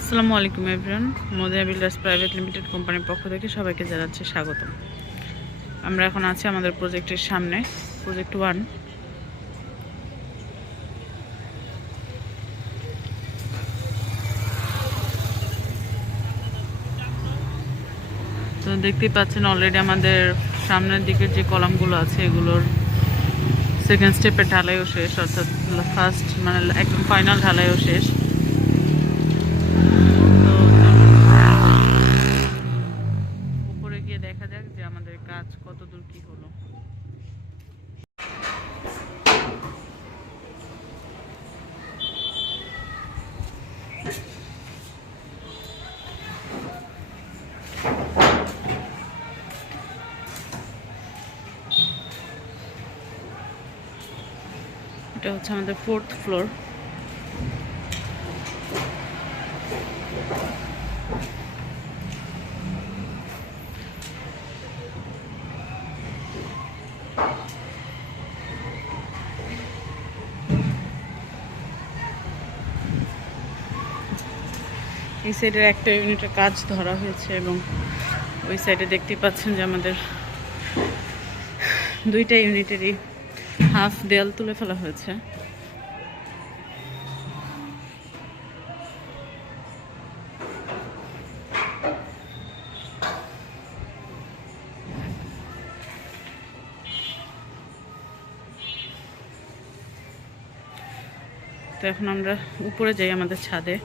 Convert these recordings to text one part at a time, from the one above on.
আসসালামু আলাইকুম everyone. Madina Builders Private Limited কোম্পানির পক্ষ থেকে সবাইকে জানাচ্ছি স্বাগতম। আমরা এখন আছি আমাদের প্রজেক্টের সামনে, প্রজেক্ট 1। তো দেখতেই পাচ্ছেন অলরেডি আমাদের সামনের দিকে যে কলামগুলো আছে এগুলোর সেকেন্ড স্টেপের ঢালাইও শেষ, অর্থাৎ ফার্স্ট মানে একদম ফাইনাল ঢালাইও শেষ। দেখা যাক যে আমাদের কাজ কত দূর কি হলো। এটা হচ্ছে আমাদের 4th ফ্লোর। এই সাইডের একটা ইউনিটের কাজ ধরা হয়েছে এবং ওই সাইডে দেখতেই পাচ্ছেন যে আমাদের দুইটা ইউনিটেরই হাফ দেয়াল তুলে ফেলা হয়েছে। তো এখন আমরা উপরে যাই আমাদের ছাদে।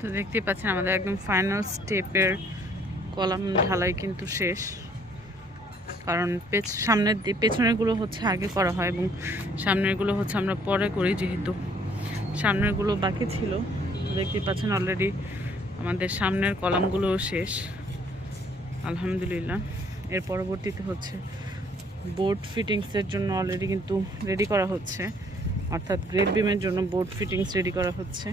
তো দেখতেই পাচ্ছেন আমাদের একদম ফাইনাল স্টেপের কলাম ঢালাই কিন্তু শেষ, কারণ সামনের পেছনেরগুলো হচ্ছে আগে করা হয় এবং সামনেরগুলো হচ্ছে আমরা পরে করি, যেহেতু সামনেরগুলো বাকি ছিল। দেখতেই পাচ্ছেন অলরেডি আমাদের সামনের কলামগুলো শেষ আলহামদুলিল্লাহ। এর পরবর্তীতে হচ্ছে বোর্ড ফিটিংসের জন্য অলরেডি কিন্তু রেডি করা হচ্ছে, অর্থাৎ গ্রেড বিমের জন্য বোর্ড ফিটিংস রেডি করা হচ্ছে।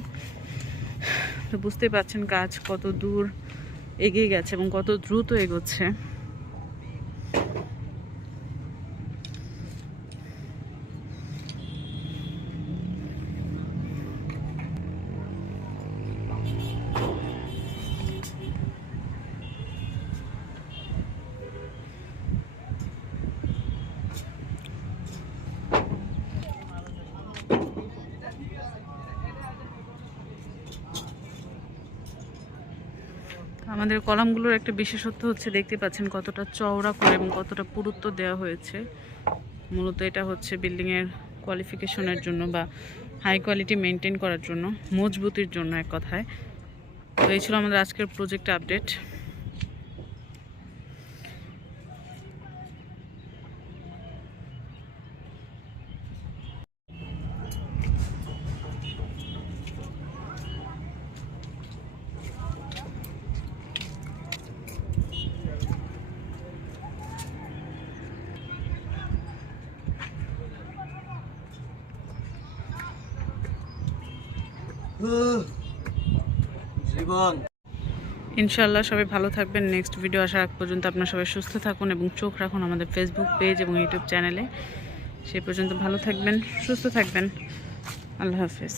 তো বুঝতেই পারছেন কাজ কত দূর এগিয়ে গেছে এবং কত দ্রুত এগোচ্ছে। আমাদের কলামগুলোর একটা বিশেষত্ব হচ্ছে, দেখতে পাচ্ছেন কতটা চওড়া করে এবং কতটা পুরুত্ব দেওয়া হয়েছে। মূলত এটা হচ্ছে বিল্ডিংয়ের কোয়ালিফিকেশনের জন্য বা হাই কোয়ালিটি মেনটেন করার জন্য, মজবুতির জন্য এক কথায়। তো এই ছিল আমাদের আজকের প্রজেক্ট আপডেট। ইনশাআল্লাহ সবাই ভালো থাকবেন। নেক্সট ভিডিও আসার আগ পর্যন্ত আপনারা সবাই সুস্থ থাকুন এবং চোখ রাখুন আমাদের ফেসবুক পেজ এবং ইউটিউব চ্যানেলে। সেই পর্যন্ত ভালো থাকবেন, সুস্থ থাকবেন। আল্লাহ হাফেজ।